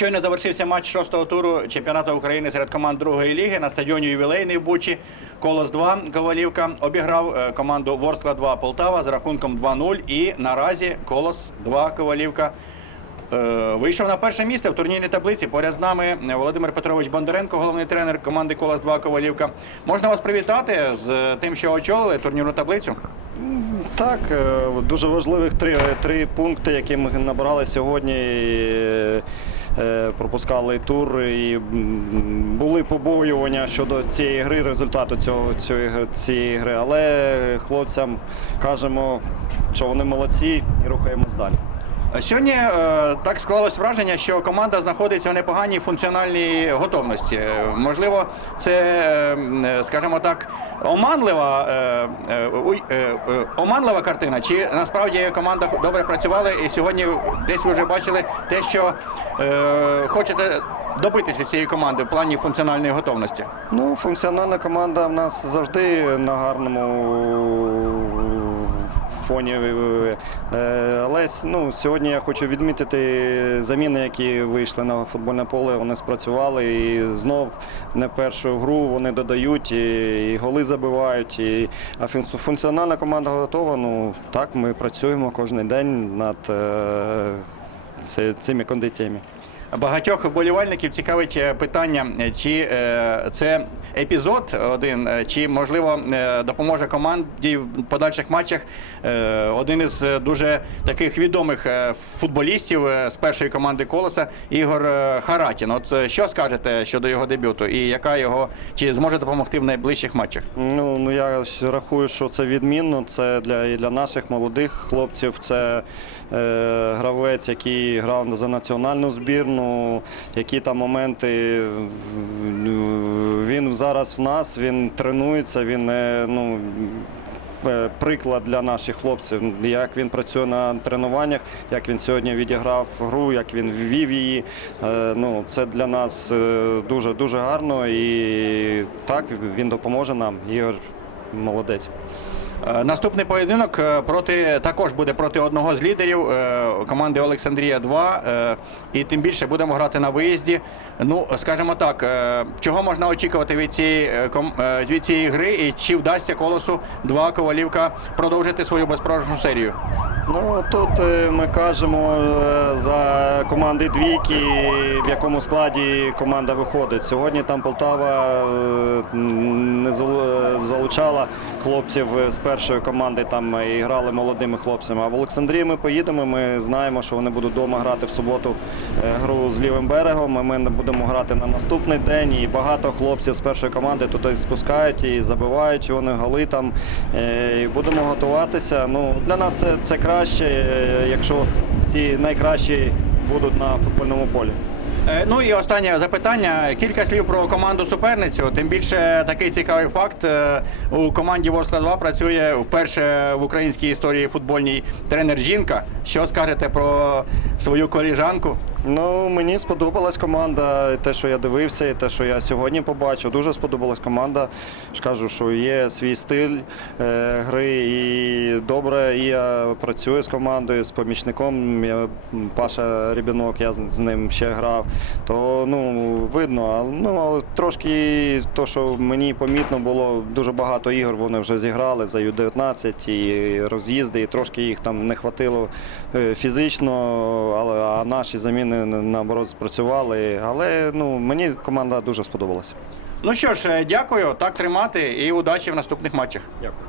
Щойно завершився матч шостого туру чемпіонату України серед команд другої ліги на стадіоні ювілейний в Бучі. Колос 2 Ковалівка обіграв е, команду Ворскла 2 Полтава з рахунком 2-0. І наразі Колос 2 Ковалівка вийшов на перше місце в турнірній таблиці. Поряд з нами Володимир Петрович Бондаренко, головний тренер команди Колос 2 Ковалівка. Можна вас привітати з тим, що очолили турнірну таблицю. Так, е, дуже важливих три, три пункти, які ми набрали сьогодні. е, е, Пропускали тур і були побоювання щодо цієї гри, результату цього, цієї, цієї гри. Але хлопцям кажемо, що вони молодці і рухаємось далі. Сьогодні е, так склалось враження, що команда знаходиться в непоганій функціональній готовності. Можливо, це, е, е, скажімо так, оманлива, е, оманлива картина, чи насправді команда добре працювала і сьогодні десь ви вже бачили те, що хочете добитись від цієї команди в плані функціональної готовності. Ну, функціональна команда в нас завжди на гарному фоні. Е, Але ну, сьогодні я хочу відмітити заміни, які вийшли на футбольне поле. Вони спрацювали і знов не першу гру вони додають і, і голи забивають. І, а фун- функціональна команда готова. Ну так, ми працюємо кожен день над е, цими кондиціями. Багатьох вболівальників цікавить е, питання, е, чи е, це епізод один, е, чи можливо е, допоможе команді в подальших матчах е, один із дуже таких відомих футболістів з першої команди колеса Ігор Харатін. От що скажете щодо його дебюту, і яка його чи зможе допомогти в найближчих матчах? Ну, ну я рахую, що це відмінно. Це для, і для наших молодих хлопців. Це е, гравець, який грав за національну збірну. Які там моменти в- він зараз в нас, він тренується, він е, ну. е, Приклад для наших хлопців, як він працює на тренуваннях, як він сьогодні відіграв гру, як він ввів її. Е, Ну, це для нас е, дуже дуже гарно і так він допоможе нам. Ігор молодець. Е, Наступний поєдинок е, проти також буде проти одного з лідерів е, команди Олександрія 2 е, і тим більше будемо грати на виїзді. Ну, скажімо так, чого можна очікувати від цієї від цієї гри, і чи вдасться колосу 2 Ковалівка продовжити свою безпрограшну серію? Ну тут е, ми кажемо е, за команди двійки, в якому складі команда виходить. Сьогодні там Полтава е, не залучала хлопців з першої команди, там і грали молодими хлопцями. А в Олександрії ми поїдемо. Ми знаємо, що вони будуть вдома грати в суботу гру з лівим берегом. Ми будемо грати на наступний день. І багато хлопців з першої команди тут спускають і забивають вони голи там. І будемо готуватися. Ну для нас це, це краще, е, якщо ці найкращі будуть на футбольному полі. Е, Ну і останнє запитання. Кілька слів про команду суперницю. Тим більше такий цікавий факт. е, У команді Ворскла 2 працює вперше в українській історії футбольній тренер жінка. Що скажете про свою коліжанку? Ну, мені сподобалась команда, і те, що я дивився, і те, що я сьогодні побачив. Дуже сподобалась команда. Ж кажу, що є свій стиль е, гри і добре. І я працюю з командою, з помічником. Я, Паша Рібінок, я з, ним ще грав. То ну, видно, але, ну, але трошки то, що мені помітно було, дуже багато ігор вони вже зіграли за Ю-19 і роз'їзди, і трошки їх там не хватило е, фізично, але а наші заміни наоборот спрацювали. Але ну, мені команда дуже сподобалася. Ну що ж, е, дякую, так тримати і удачі в наступних матчах. Дякую.